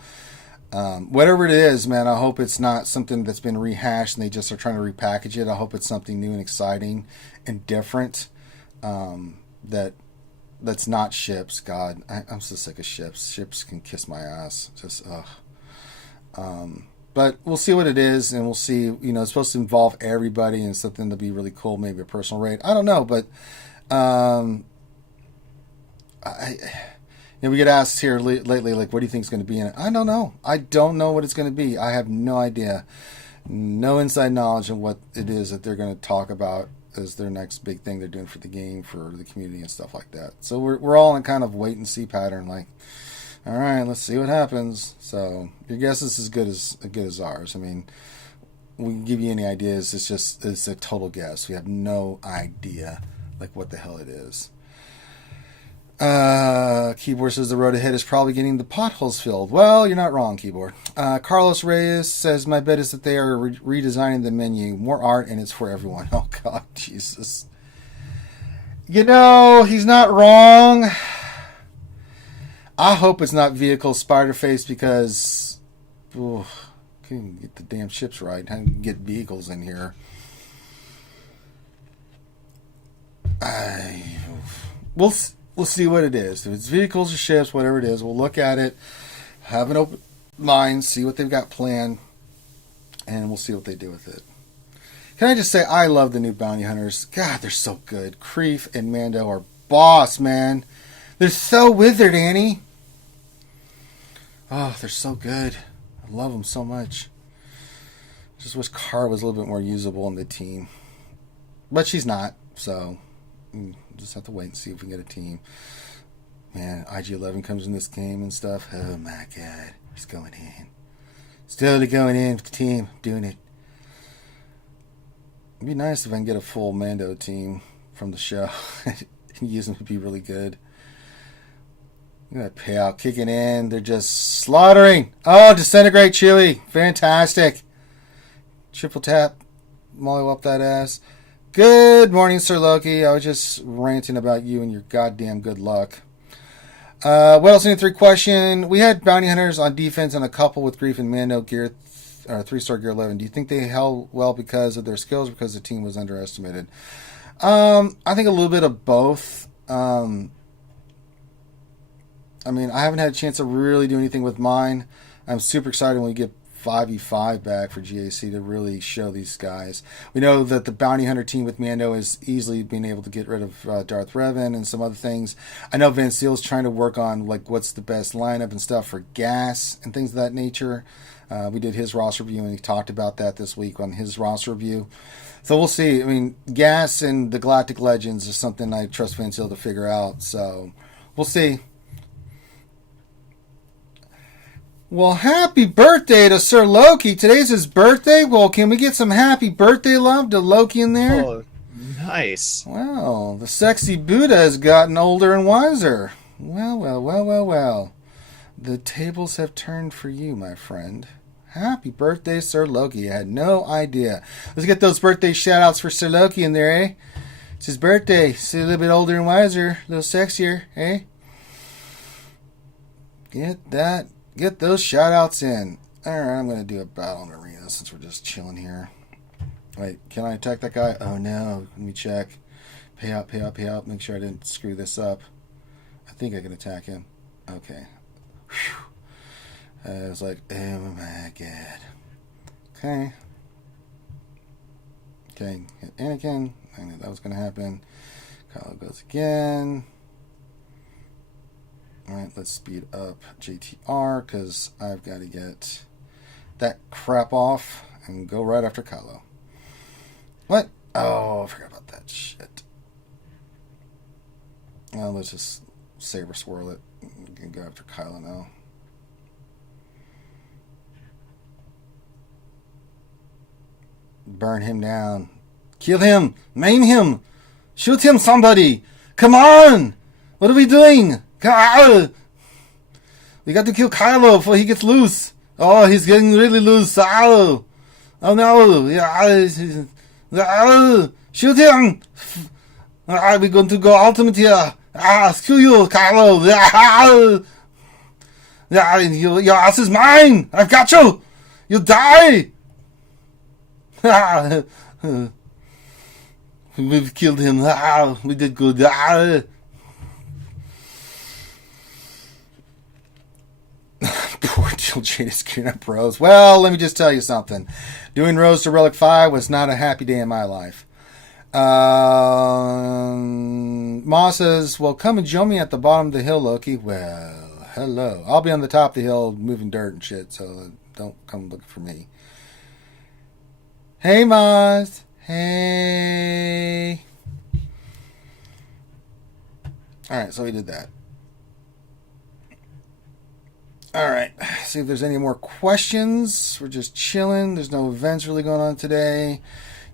whatever it is, man, I hope it's not something that's been rehashed and they just are trying to repackage it. I hope it's something new and exciting and different. That's not ships. God, I'm so sick of ships. Ships can kiss my ass. Just ugh. But we'll see what it is, and we'll see. You know, it's supposed to involve everybody and something to be really cool. Maybe a personal raid. I don't know, but we get asked here lately, like, what do you think is going to be in it? I don't know. I don't know what it's going to be. I have no idea. No inside knowledge of what it is that they're going to talk about as their next big thing they're doing for the game, for the community and stuff like that. So we're all in kind of wait and see pattern, like, all right, let's see what happens. So your guess is as good as ours. I mean, we can give you any ideas. It's a total guess. We have no idea like what the hell it is. Keyboard says the road ahead is probably getting the potholes filled. Well, you're not wrong, Keyboard. Carlos Reyes says my bet is that they are redesigning the menu, more art, and it's for everyone. Oh God, Jesus. You know, he's not wrong. I hope it's not vehicle spider face because can't get the damn ships right. How can you get vehicles in here? We'll see what it is. If it's vehicles or ships, whatever it is, we'll look at it, have an open mind, see what they've got planned, and we'll see what they do with it. Can I just say, I love the new bounty hunters. God, they're so good. Kreef and Mando are boss, man. They're so withered, Annie. Oh, they're so good. I love them so much. Just wish Car was a little bit more usable in the team. But she's not, so just have to wait and see if we can get a team. Man, IG-11 comes in this game and stuff. Oh my God. He's going in. Still going in with the team. Doing it. It'd be nice if I can get a full Mando team from the show. Use them to be really good. Look at that payout kicking in. They're just slaughtering. Oh, disintegrate Chewie. Fantastic. Triple tap. Molly up that ass. Good morning, Sir Loki. I was just ranting about you and your goddamn good luck. What else in the 3 question? We had bounty hunters on defense and a couple with Grief and Mando gear, 3-star gear 11. Do you think they held well because of their skills or because the team was underestimated? I think a little bit of both. I mean, I haven't had a chance to really do anything with mine. I'm super excited when we get 5v5 back for GAC to really show these guys. We know that the bounty hunter team with Mando is easily being able to get rid of Darth Revan and some other things. I know Van Steele's trying to work on like what's the best lineup and stuff for gas and things of that nature. We did his roster review and he talked about that this week on his roster review. So we'll see. I mean, gas and the Galactic Legends is something I trust Van Steele to figure out. So we'll see. Well, happy birthday to Sir Loki. Today's his birthday. Well, can we get some happy birthday love to Loki in there? Oh, nice. Well, the sexy Buddha has gotten older and wiser. Well. The tables have turned for you, my friend. Happy birthday, Sir Loki. I had no idea. Let's get those birthday shout-outs for Sir Loki in there, eh? It's his birthday. See, a little bit older and wiser. A little sexier, eh? Get those shout-outs in. Alright, I'm going to do a battle in arena since we're just chilling here. Wait, can I attack that guy? Oh no, let me check. Pay out. Make sure I didn't screw this up. I think I can attack him. Okay. Whew. I was like, oh my God. Okay, hit Anakin. I knew that was going to happen. Kylo goes again. Alright, let's speed up JTR because I've got to get that crap off and go right after Kylo. What? Oh, I forgot about that shit. Well, let's just saber swirl it and go after Kylo now. Burn him down. Kill him! Maim him! Shoot him, somebody! Come on! What are we doing? We got to kill Kylo before he gets loose. Oh, he's getting really loose. Oh no. Yeah. Shoot him. We're going to go ultimate here. Screw you, Carlo. Your ass is mine. I've got you. You'll die. We've killed him. We did good. Poor Jill Jade is queuing up Rose. Well, let me just tell you something. Doing Rose to Relic 5 was not a happy day in my life. Ma says, well, come and join me at the bottom of the hill, Loki. Well, hello. I'll be on the top of the hill moving dirt and shit, so don't come looking for me. Hey, Maz. Hey. Alright, so we did that. Alright, see if there's any more questions. We're just chilling. There's no events really going on today.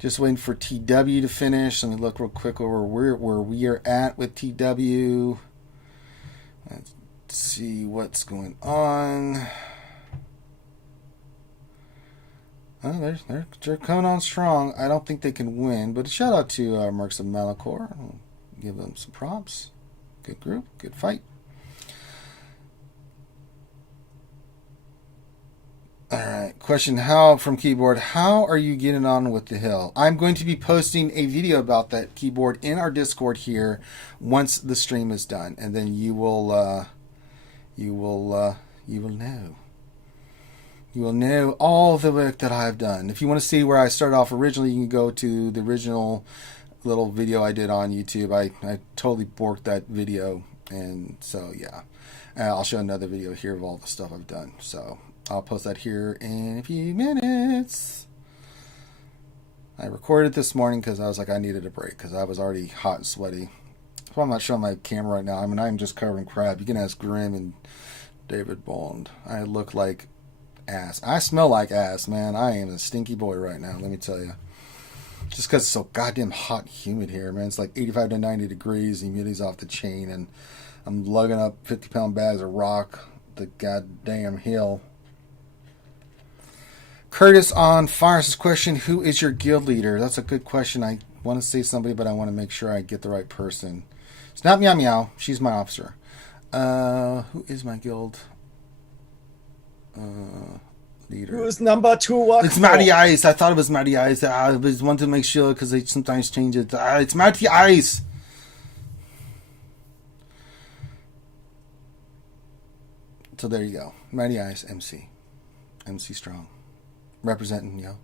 Just waiting for TW to finish. Let me look real quick over where we are at with TW. Let's see what's going on. Oh, they're coming on strong. I don't think they can win, but a shout out to Mercs of Malachor. I'll give them some props. Good group, good fight. Alright, question from Keyboard. How are you getting on with the hill? I'm going to be posting a video about that, Keyboard, in our Discord here once the stream is done, and then you will know. You will know all the work that I've done. If you want to see where I started off originally, you can go to the original little video I did on YouTube. I totally borked that video, and so yeah. I'll show another video here of all the stuff I've done. So I'll post that here in a few minutes. I recorded it this morning because I was like, I needed a break because I was already hot and sweaty. So I'm not showing my camera right now. I mean, I'm just covered in crap. You can ask Grim and David Bond. I look like ass. I smell like ass, man. I am a stinky boy right now, let me tell you. Just because it's so goddamn hot and humid here, man. It's like 85 to 90 degrees. The humidity's off the chain, and I'm lugging up 50-pound bags of rock the goddamn hill. Curtis on Fire's question, who is your guild leader? That's a good question. I want to say somebody, but I want to make sure I get the right person. It's not Meow Meow. She's my officer. Who is my guild leader? Who's number 2? It's Matty Ice. I thought it was Matty Ice. I just wanted to make sure because they sometimes change it. It's Matty Ice. So there you go. Matty Ice, MC. MC Strong. Representing, yo.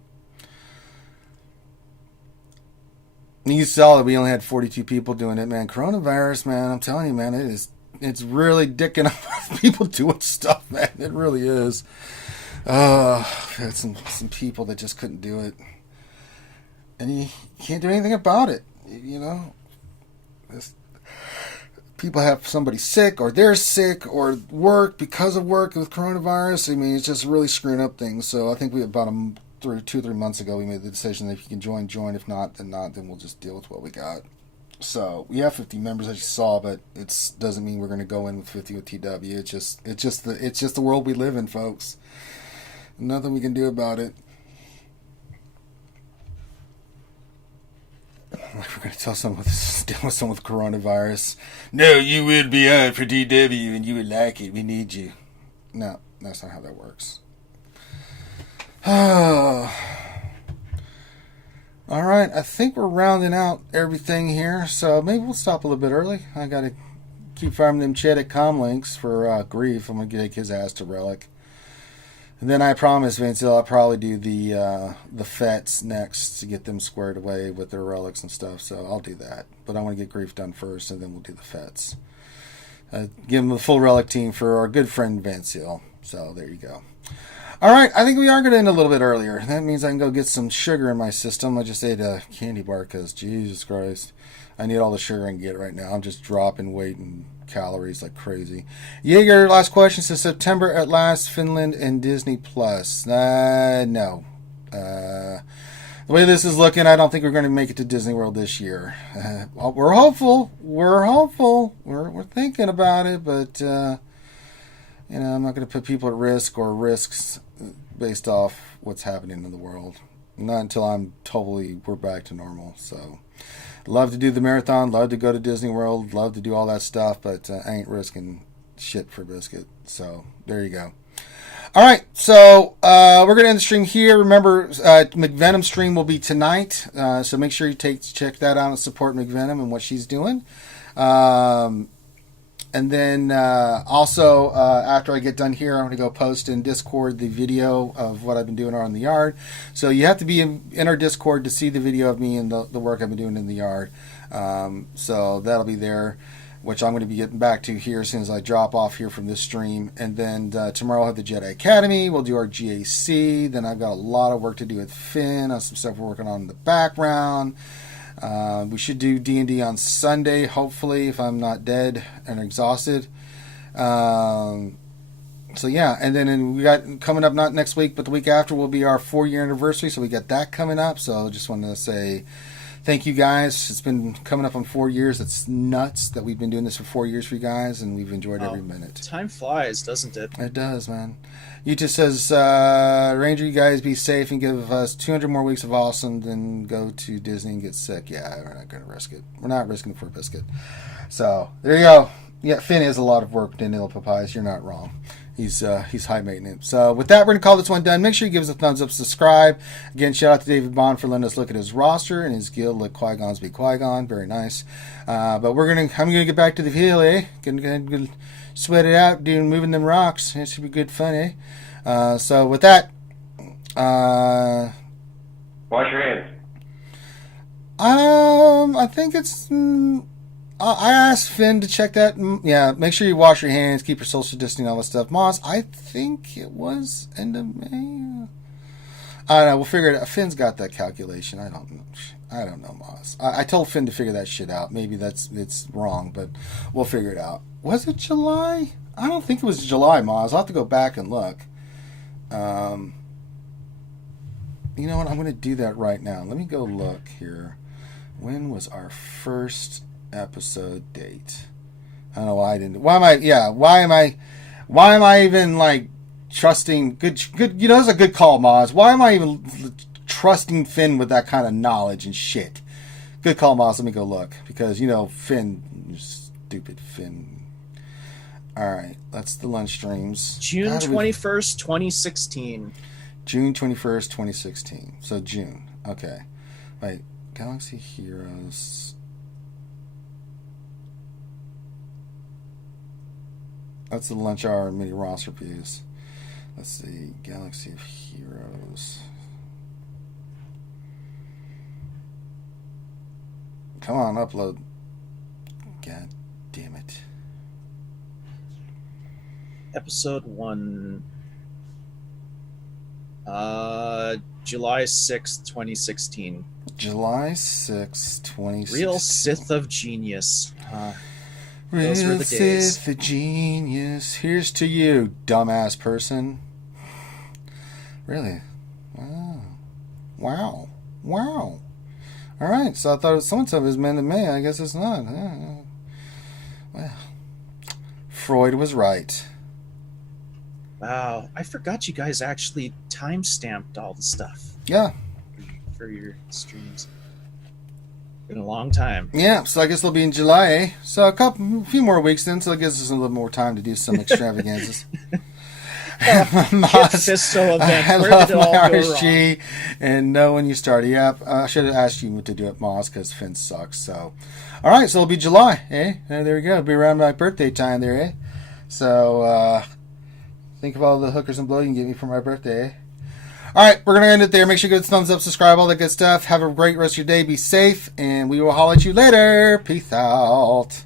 You saw that we only had 42 people doing it, man. Coronavirus, man. I'm telling you, man, it's really dicking up people doing stuff, man. It really is. I had some people that just couldn't do it. And you can't do anything about it, you know? People have somebody sick, or they're sick, or work because of work with coronavirus. I mean, it's just really screwing up things. So I think about 2 or 3 months ago, we made the decision that if you can join. If not, then not. Then we'll just deal with what we got. So we have 50 members, as you saw, but it doesn't mean we're going to go in with 50 with TW. It's just the world we live in, folks. Nothing we can do about it. We're going to tell someone dealing with someone with coronavirus. No, you will be on for TW and you would like it. We need you. No, that's not how that works. All right, I think we're rounding out everything here, so maybe we'll stop a little bit early. I got to keep farming them Chedic comlinks for Grief. I'm going to take his ass to Relic. And then I promise, Vince, I'll probably do the Fets next to get them squared away with their relics and stuff. So I'll do that. But I want to get Grief done first, and then we'll do the Fets. Give them the full relic team for our good friend Vince Hill. So there you go. All right, I think we are going to end a little bit earlier. That means I can go get some sugar in my system. I just ate a candy bar because, Jesus Christ, I need all the sugar I can get right now. I'm just dropping weight and calories like crazy. Jaeger, last question, says September at last, Finland and Disney Plus. No. The way this is looking, I don't think we're going to make it to Disney World this year. We're hopeful. We're thinking about it, but I'm not going to put people at risk or risks based off what's happening in the world. Not until we're back to normal. So, love to do the marathon, love to go to Disney World, love to do all that stuff, but I ain't risking shit for biscuit. So, there you go. All right, so we're going to end the stream here. Remember, McVenom stream will be tonight, so make sure you check that out and support McVenom and what she's doing. And then also, after I get done here, I'm going to go post in Discord the video of what I've been doing around the yard. So you have to be in our Discord to see the video of me and the work I've been doing in the yard. So that'll be there, which I'm going to be getting back to here as soon as I drop off here from this stream. And then tomorrow I'll have the Jedi Academy. We'll do our GAC. Then I've got a lot of work to do with Finn on some stuff we're working on in the background. We should do D&D on Sunday, hopefully, if I'm not dead and exhausted. So yeah, and then we got coming up not next week, but the week after will be our 4-year anniversary. So we got that coming up. So just wanted to say thank you guys. It's been coming up on 4 years. It's nuts that we've been doing this for 4 years for you guys, and we've enjoyed every minute. Time flies, doesn't it? It does, man. Yuta says, Ranger, you guys be safe and give us 200 more weeks of awesome, then go to Disney and get sick. Yeah, we're not going to risk it. We're not risking it for a biscuit. So, there you go. Yeah, Finn has a lot of work in Il Papayas. You're not wrong. He's high maintenance. So, with that, we're going to call this one done. Make sure you give us a thumbs up, subscribe. Again, shout out to David Bond for letting us look at his roster and his guild. Let Qui-Gons be Qui-Gon. Very nice. But I'm going to get back to the field, eh? Gonna sweat it out, moving them rocks. It should be good fun, eh? So with that, wash your hands. I think it's. I asked Finn to check that. Yeah, make sure you wash your hands, keep your social distancing, all that stuff. Moss, I think it was end of May. I don't know. We'll figure it out. Finn's got that calculation. I don't know, Moss. I told Finn to figure that shit out. Maybe it's wrong, but we'll figure it out. Was it July? I don't think it was July, Moss. I'll have to go back and look. You know what? I'm going to do that right now. Let me go look here. When was our first episode date? I don't know why I didn't. Why am I even like trusting? Good. You know, that's a good call, Moz. Why am I even trusting Finn with that kind of knowledge and shit? Good call, Moz. Let me go look because you know Finn, stupid Finn. All right, that's the lunch streams. June 21st, 2016. June 21st, 2016. So June. Okay. Wait, Galaxy Heroes. That's the lunch hour mini roster views. Let's see. Galaxy of Heroes. Come on, upload. God damn it. Episode 1. July 6th, 2016. July 6th, 2016. Real Sith of Genius. Those Real were the days. Sith of Genius. Here's to you, dumbass person. Really? Wow. All right, so I thought it was so-and-so was meant to me. I guess it's not. Well, Freud was right. Wow, I forgot you guys actually time-stamped all the stuff. Yeah. For your streams. Been a long time. Yeah, so I guess they'll be in July, eh? So a few more weeks then, so it gives us a little more time to do some extravaganzas. Fisto event. I Where love did it my all go RSG wrong? and know when you start. Yep, I should have asked you to do it, Moss, because Finn sucks. So, all right, so it'll be July, eh? There we go. It'll be around my birthday time there, eh? So, think of all the hookers and blow you can get me for my birthday, eh? All right, we're going to end it there. Make sure you give us a thumbs up, subscribe, all that good stuff. Have a great rest of your day. Be safe, and we will holler at you later. Peace out.